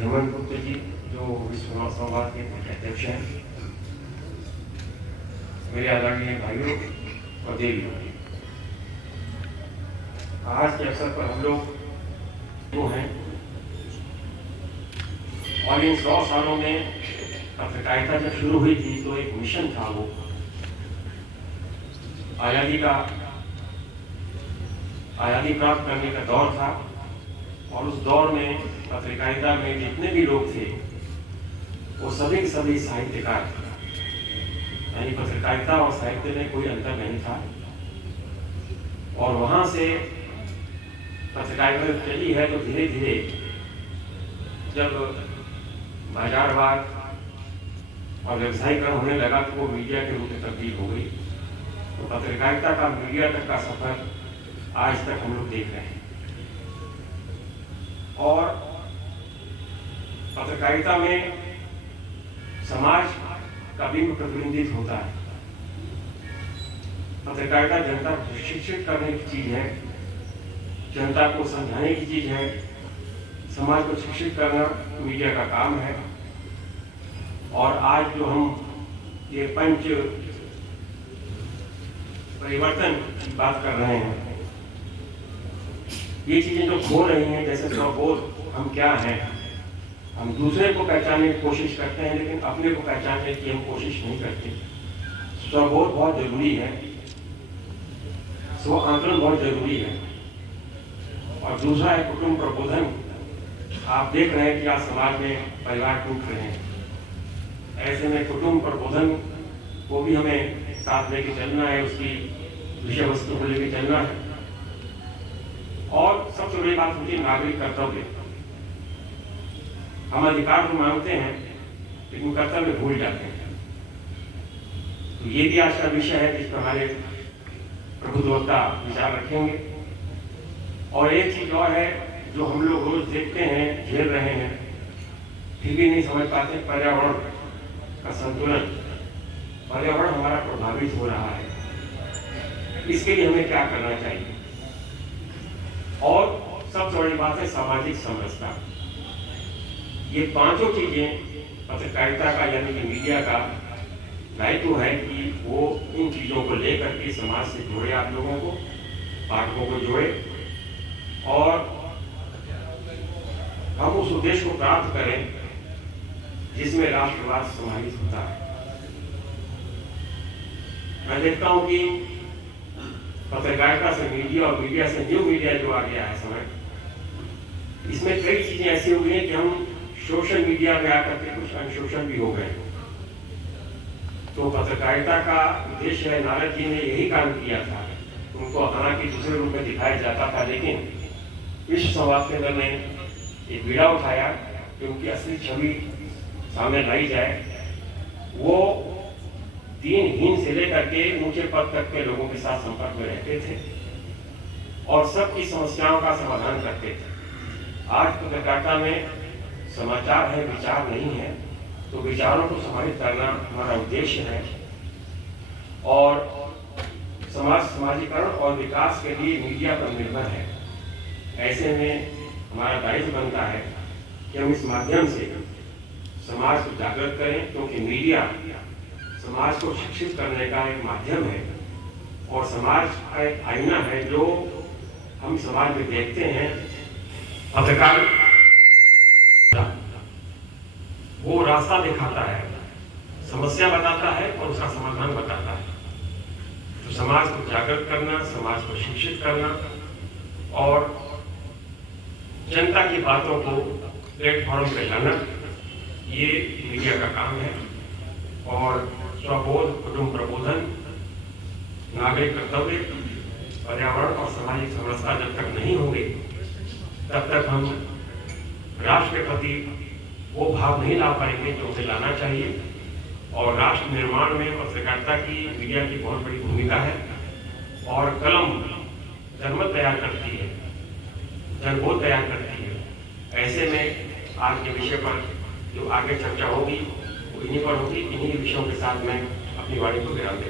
हेमंत गुप्ता जी जो विश्व संवाद के अध्यक्ष हैं, मेरे आदरणीय भाइयों और देवियों, आज के अवसर पर हम लोग जो हैं और इन 100 सालों में पत्रकारिता जब शुरू हुई थी तो एक मिशन था, वो आज़ादी प्राप्त करने का दौर था। और उस दौर में पत्रकारिता में जितने भी लोग थे वो सभी साहित्यकार थे, यानी पत्रकारिता और साहित्य में कोई अंतर नहीं था। और वहाँ से पत्रकारिता चली है तो धीरे धीरे जब बाजारवाद और व्यवसायीकरण होने लगा तो वो मीडिया के रूप में तब्दील हो गई। तो पत्रकारिता का मीडिया तक का सफर आज तक हम लोग देख रहे हैं। और पत्रकारिता में समाज का बिंब प्रतिबिंबित होता है। पत्रकारिता जनता को शिक्षित करने की चीज है, जनता को समझाने की चीज है, समाज को शिक्षित करना मीडिया का काम है। और आज जो हम ये पंच परिवर्तन की बात कर रहे हैं, ये चीजें जो खो रही हैं, जैसे स्वबोध हम क्या हैं, हम दूसरे को पहचानने की कोशिश करते हैं लेकिन अपने को पहचानने की हम कोशिश नहीं करते। स्वबोध बहुत जरूरी है, स्व आंकलन बहुत जरूरी है। और दूसरा है कुटुंब प्रबोधन। आप देख रहे हैं कि आज समाज में परिवार टूट रहे हैं, ऐसे में कुटुंब प्रबोधन को भी हमें साथ लेके चलना है, उसकी विषय वस्तु को लेके चलना है। और सबसे बड़ी बात होती है नागरिक कर्तव्य। हम अधिकार तो मांगते हैं लेकिन कर्तव्य भूल जाते हैं। तो ये भी आज का विषय है जिस पर हमारे प्रबुद्धवक्ता विचार रखेंगे। और एक चीज और है जो हम लोग रोज देखते हैं, झेल रहे हैं, फिर भी नहीं समझ पाते, पर्यावरण का संतुलन। पर्यावरण हमारा प्रभावित हो रहा है, इसके लिए हमें क्या करना चाहिए। और सबसे बड़ी बात है सामाजिक समरसता। ये पांचों चीजें पत्रकारिता का यानी कि मीडिया का दायित्व है कि वो इन चीजों को लेकर के समाज से जोड़े, आप लोगों को, पाठकों को जोड़े और हम उस उद्देश्य को प्राप्त करें जिसमें राष्ट्रवाद समाहित होता है। मैं देखता हूं कि पत्रकारिता से मीडिया और मीडिया से न्यू मीडिया जो आ गया है समय, इसमें कई चीजें ऐसी हो गई हैं कि हम सोशल मीडिया में आकर के कुछ अनशोषण भी हो गए। तो पत्रकारिता का उद्देश्य है, नारद जी ने यही काम किया था, उनको हालांकि दूसरे रूप में दिखाया जाता था, लेकिन विश्व संवाद केंद्र ने एक बीड़ा उठाया कि उनकी असली छवि सामने लाई जाए। वो दीनहीन से लेकर के ऊंचे पद तक के लोगों के साथ संपर्क में रहते थे और सबकी समस्याओं का समाधान करते थे। आज पत्रकारिता में समाचार है, विचार नहीं है, तो विचारों को समाहित करना हमारा उद्देश्य है। और समाजीकरण और विकास के लिए मीडिया पर निर्भर है। ऐसे में हमारा दायित्व बनता है कि हम इस माध्यम से समाज को जागृत करें, क्योंकि मीडिया समाज को शिक्षित करने का एक माध्यम है और समाज का एक आईना है जो हम समाज में देखते हैं। पत्रकार वो रास्ता दिखाता है, समस्या बताता है और उसका समाधान बताता है। तो समाज को जागृत करना, समाज को शिक्षित करना और जनता की बातों को प्लेटफॉर्म पे लाना, ये मीडिया का काम है। और स्वबोध, कुटुंब प्रबोधन, नागरिक कर्तव्य, पर्यावरण और सामाजिक समरसता जब तक नहीं होंगे तब तक हम राष्ट्र के प्रति वो भाव नहीं ला पाएंगे जो हमें लाना चाहिए। और राष्ट्र निर्माण में पत्रकारिता की, मीडिया की बहुत बड़ी भूमिका है। और कलम जनमत तैयार करती है, जनबोध तैयार करती है। ऐसे में आज के विषय पर जो आगे चर्चा होगी वो इन्हीं पर होगी। इन्हीं विषयों के साथ मैं अपनी वाणी को विराम देता हूं।